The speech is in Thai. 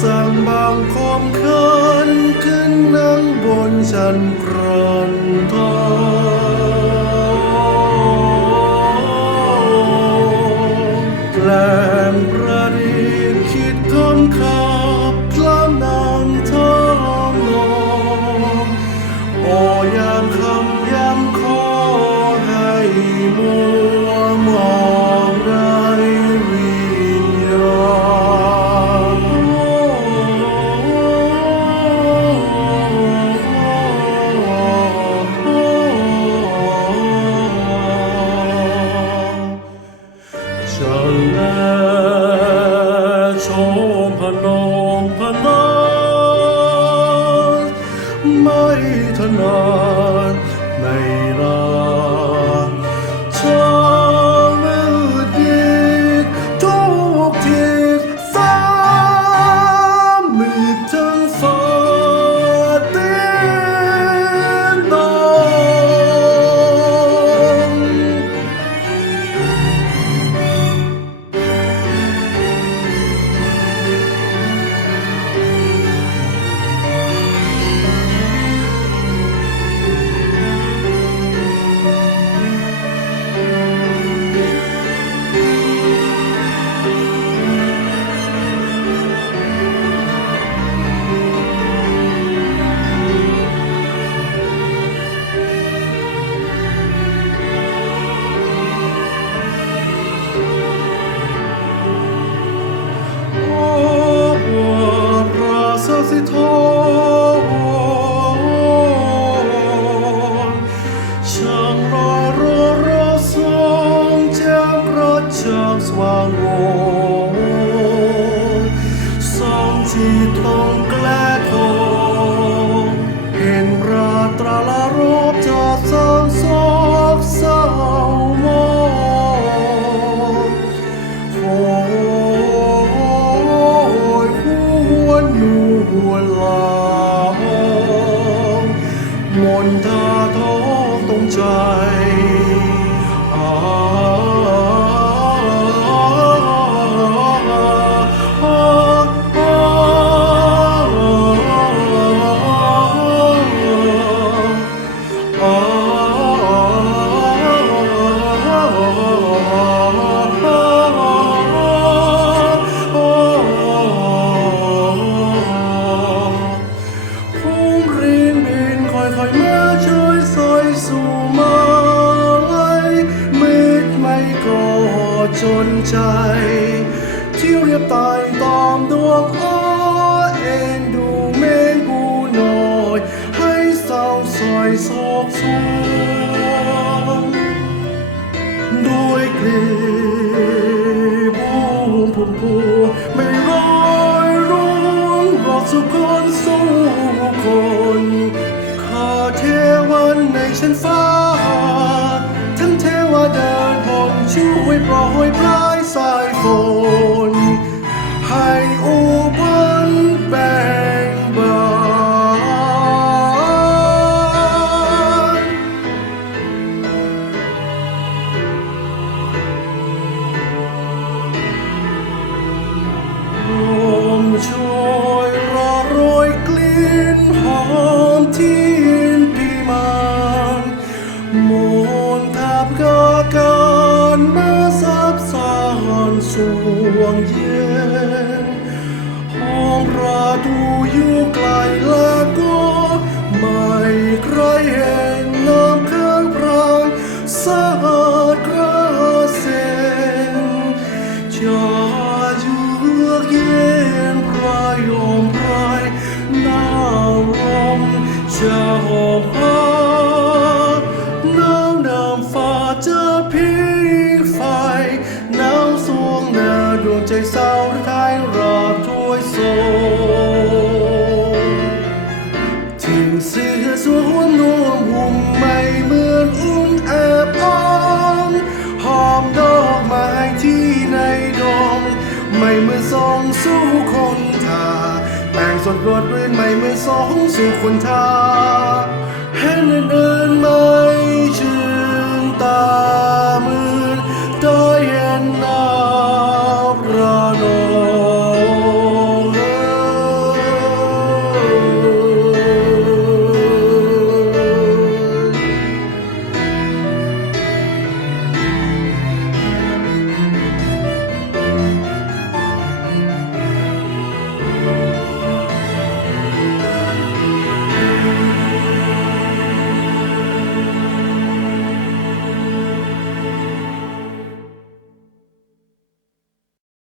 สร้างบางความคันขึ้นนั่งบนฉันกรอนทอง ฉันแลชมพนม มนทาท้องตรงใจ ที่เรียบตายตอมดวงอ้อเอ็นดูเมนกูหน่อย ให้เศร้าซอยโศกสวงด้วยกลีบูมพุ่มพูไม่ร้อยรุ้งบอสุคนสู้คนข้าเทวันในชั้นฟ้า ทั้งเทวดาบนช่วยปล่อยปลา วงเย็นห้องประตูอยู่ไกลและ วงใจเศร้าไทยราบถ้วยโซทิ้งเสื้อสวมนวมหุ่มไม่เหมือนอุ้มแอบอ้อมหอมดอกไม้ที่ในดงไม่เหมือนสองสู้คนทาแต่งสดรวดรื่นไม่เหมือนสองสู้คนทาเห็นเดินไม่ชื่นตามืนโดยเห็นหน้า